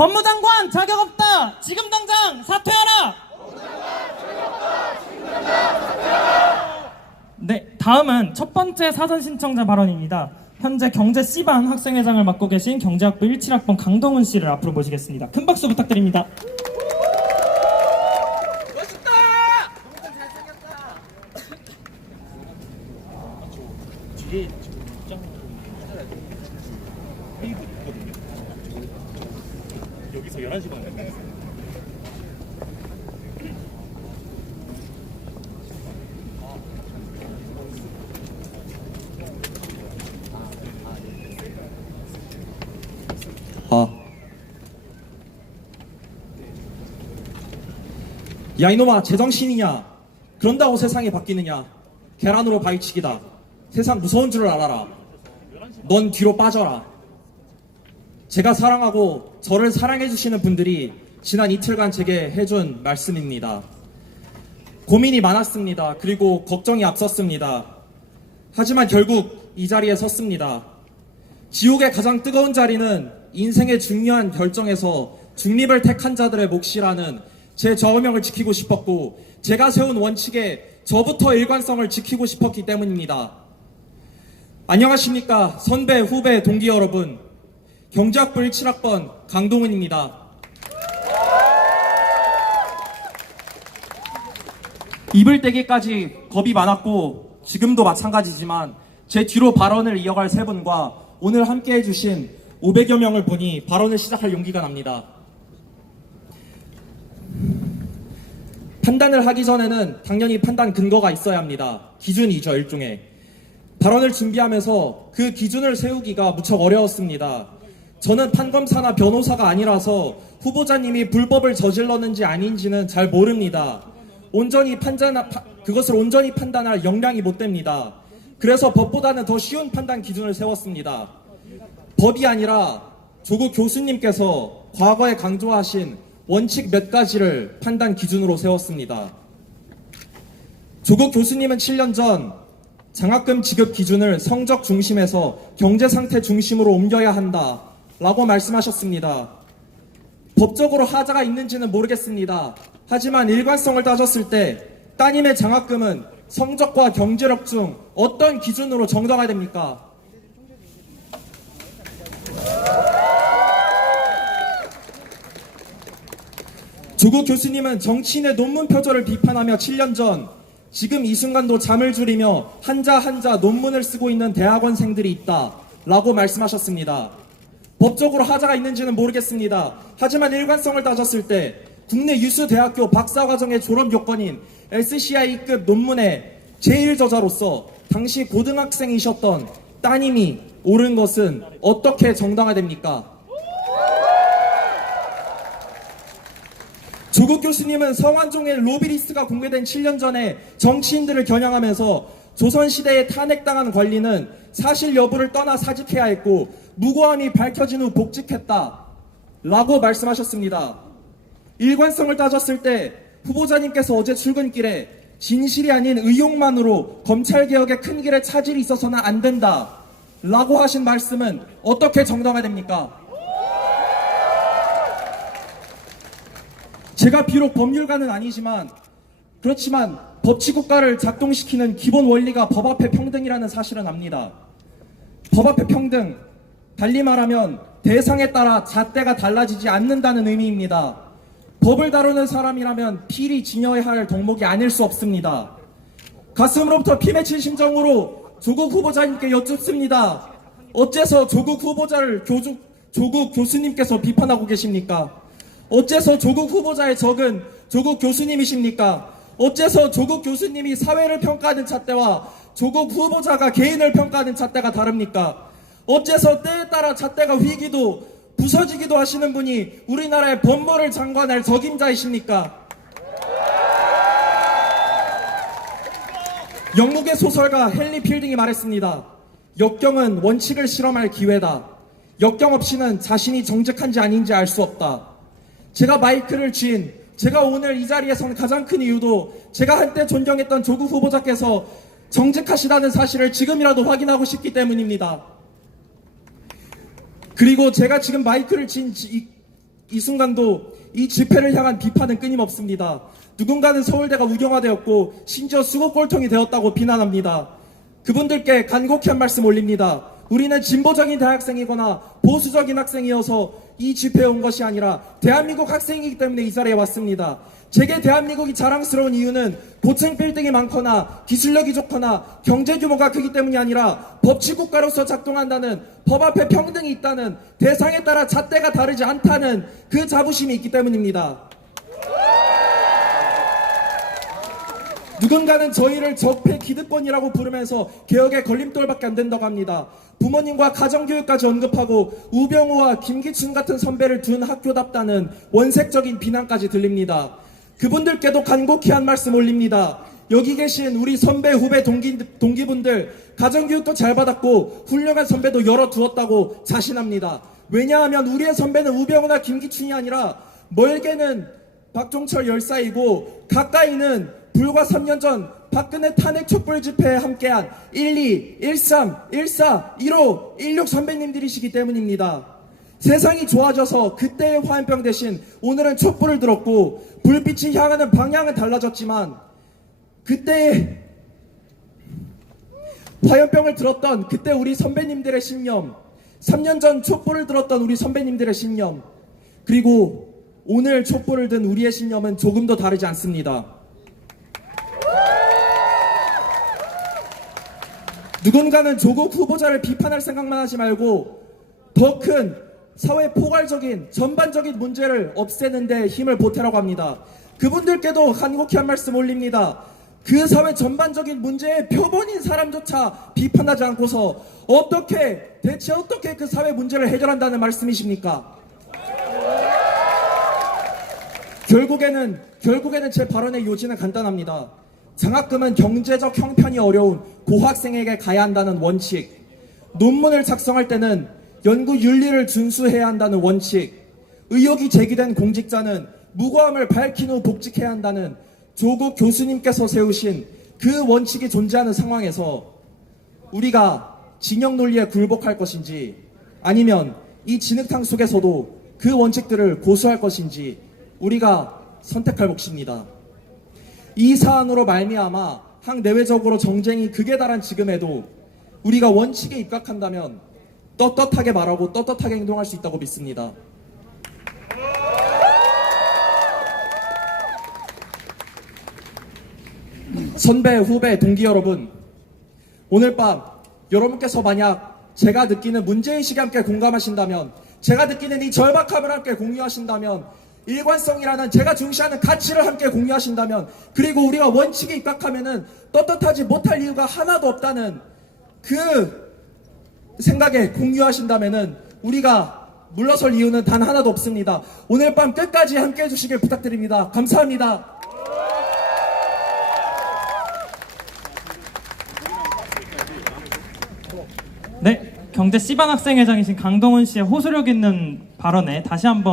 법무장관 자격 없다. 지금 당장 사퇴하라. 네, 다음은 첫 번째 사전 신청자 발언입니다. 현재 경제 C반 학생회장을 맡고 계신 경제학부 17학번 강동훈 씨를 앞으로 모시겠습니다. 큰 박수 부탁드립니다. 멋있다! 동생 잘생겼다. 뒤에 입장 회의도 있거든요. 여기서 11시 반에 야 이놈아 제정신이냐? 그런다고 세상이 바뀌느냐? 계란으로 바위치기다. 세상 무서운 줄을 알아라. 넌 뒤로 빠져라. 제가 사랑하고 저를 사랑해주시는 분들이 지난 이틀간 제게 해준 말씀입니다. 고민이 많았습니다. 그리고 걱정이 앞섰습니다. 하지만 결국 이 자리에 섰습니다. 지옥의 가장 뜨거운 자리는 인생의 중요한 결정에서 중립을 택한 자들의 몫이라는 제 저명을 지키고 싶었고, 제가 세운 원칙에 저부터 일관성을 지키고 싶었기 때문입니다. 안녕하십니까 선배, 후배, 동기 여러분. 경제학부 17학번 강동훈입니다. 입을 떼기까지 겁이 많았고 지금도 마찬가지지만 제 뒤로 발언을 이어갈 세 분과 오늘 함께 해주신 500여 명을 보니 발언을 시작할 용기가 납니다. 판단을 하기 전에는 당연히 판단 근거가 있어야 합니다. 기준이죠, 일종의. 발언을 준비하면서 그 기준을 세우기가 무척 어려웠습니다. 저는 판검사나 변호사가 아니라서 후보자님이 불법을 저질렀는지 아닌지는 잘 모릅니다. 그것을 온전히 판단할 역량이 못 됩니다. 그래서 법보다는 더 쉬운 판단 기준을 세웠습니다. 법이 아니라 조국 교수님께서 과거에 강조하신 원칙 몇 가지를 판단 기준으로 세웠습니다. 조국 교수님은 7년 전 장학금 지급 기준을 성적 중심에서 경제 상태 중심으로 옮겨야 한다 라고 말씀하셨습니다. 법적으로 하자가 있는지는 모르겠습니다. 하지만 일관성을 따졌을 때 따님의 장학금은 성적과 경제력 중 어떤 기준으로 정당화야 됩니까? 조국 교수님은 정치인의 논문 표절을 비판하며 7년 전 지금 이 순간도 잠을 줄이며 한자 한자 논문을 쓰고 있는 대학원생들이 있다 라고 말씀하셨습니다. 법적으로 하자가 있는지는 모르겠습니다. 하지만 일관성을 따졌을 때 국내 유수 대학교 박사과정의 졸업 요건인 SCI급 논문의 제1저자로서 당시 고등학생이셨던 따님이 옳은 것은 어떻게 정당화됩니까? 조국 교수님은 성완종의 로비리스트가 공개된 7년 전에 정치인들을 겨냥하면서 조선시대에 탄핵당한 관리는 사실 여부를 떠나 사직해야 했고 무고함이 밝혀진 후 복직했다 라고 말씀하셨습니다. 일관성을 따졌을 때 후보자님께서 어제 출근길에 진실이 아닌 의혹만으로 검찰개혁의 큰 길에 차질이 있어서는 안 된다 라고 하신 말씀은 어떻게 정당화됩니까? 제가 비록 법률가는 아니지만 그렇지만 법치국가를 작동시키는 기본 원리가 법 앞에 평등이라는 사실은 압니다. 법 앞에 평등, 달리 말하면 대상에 따라 잣대가 달라지지 않는다는 의미입니다. 법을 다루는 사람이라면 필히 지녀야 할 덕목이 아닐 수 없습니다. 가슴으로부터 피 맺힌 심정으로 조국 후보자님께 여쭙습니다. 어째서 조국 후보자를 조국 교수님께서 비판하고 계십니까? 어째서 조국 후보자의 적은 조국 교수님이십니까? 어째서 조국 교수님이 사회를 평가하는 잣대와 조국 후보자가 개인을 평가하는 잣대가 다릅니까? 어째서 때에 따라 잣대가 휘기도 부서지기도 하시는 분이 우리나라의 법무를 장관할 적임자이십니까? 영국의 소설가 헨리 필딩이 말했습니다. 역경은 원칙을 실험할 기회다. 역경 없이는 자신이 정직한지 아닌지 알 수 없다. 제가 마이크를 쥔, 제가 오늘 이 자리에 선 가장 큰 이유도 제가 한때 존경했던 조국 후보자께서 정직하시다는 사실을 지금이라도 확인하고 싶기 때문입니다. 그리고 제가 지금 마이크를 쥔 이 순간도 이 집회를 향한 비판은 끊임없습니다. 누군가는 서울대가 우경화되었고 심지어 수구 꼴통이 되었다고 비난합니다. 그분들께 간곡히 한 말씀 올립니다. 우리는 진보적인 대학생이거나 보수적인 학생이어서 이 집회에 온 것이 아니라 대한민국 학생이기 때문에 이 자리에 왔습니다. 제게 대한민국이 자랑스러운 이유는 고층 빌딩이 많거나 기술력이 좋거나 경제 규모가 크기 때문이 아니라 법치국가로서 작동한다는, 법 앞에 평등이 있다는, 대상에 따라 잣대가 다르지 않다는 그 자부심이 있기 때문입니다. 누군가는 저희를 적폐 기득권이라고 부르면서 개혁의 걸림돌밖에 안 된다고 합니다. 부모님과 가정교육까지 언급하고 우병우와 김기춘 같은 선배를 둔 학교답다는 원색적인 비난까지 들립니다. 그분들께도 간곡히 한 말씀 올립니다. 여기 계신 우리 선배, 후배, 동기분들 가정교육도 잘 받았고 훌륭한 선배도 열어두었다고 자신합니다. 왜냐하면 우리의 선배는 우병우나 김기춘이 아니라 멀게는 박종철 열사이고 가까이는 불과 3년 전 박근혜 탄핵 촛불 집회에 함께한 12, 13, 14, 15, 16 선배님들이시기 때문입니다. 세상이 좋아져서 그때의 화염병 대신 오늘은 촛불을 들었고 불빛이 향하는 방향은 달라졌지만 그때의 화염병을 들었던 그때 우리 선배님들의 신념, 3년 전 촛불을 들었던 우리 선배님들의 신념, 그리고 오늘 촛불을 든 우리의 신념은 조금도 다르지 않습니다. 누군가는 조국 후보자를 비판할 생각만 하지 말고 더 큰 사회 포괄적인 전반적인 문제를 없애는 데 힘을 보태라고 합니다. 그분들께도 간곡히 한 말씀 올립니다. 그 사회 전반적인 문제의 표본인 사람조차 비판하지 않고서 대체 어떻게 그 사회 문제를 해결한다는 말씀이십니까? 결국에는 제 발언의 요지는 간단합니다. 장학금은 경제적 형편이 어려운 고학생에게 가야 한다는 원칙, 논문을 작성할 때는 연구 윤리를 준수해야 한다는 원칙, 의혹이 제기된 공직자는 무고함을 밝힌 후 복직해야 한다는 조국 교수님께서 세우신 그 원칙이 존재하는 상황에서 우리가 진영 논리에 굴복할 것인지 아니면 이 진흙탕 속에서도 그 원칙들을 고수할 것인지 우리가 선택할 몫입니다. 이 사안으로 말미암아 항내외적으로 정쟁이 극에 달한 지금에도 우리가 원칙에 입각한다면 떳떳하게 말하고 떳떳하게 행동할 수 있다고 믿습니다. 선배, 후배, 동기 여러분, 오늘 밤 여러분께서 만약 제가 느끼는 문제의식에 함께 공감하신다면, 제가 느끼는 이 절박함을 함께 공유하신다면, 일관성이라는 제가 중시하는 가치를 함께 공유하신다면, 그리고 우리가 원칙에 입각하면은 떳떳하지 못할 이유가 하나도 없다는 그 생각에 공유하신다면은 우리가 물러설 이유는 단 하나도 없습니다. 오늘 밤 끝까지 함께 해주시길 부탁드립니다. 감사합니다. 네, 경제 C반 학생회장이신 강동원 씨의 호소력 있는 발언에 다시 한번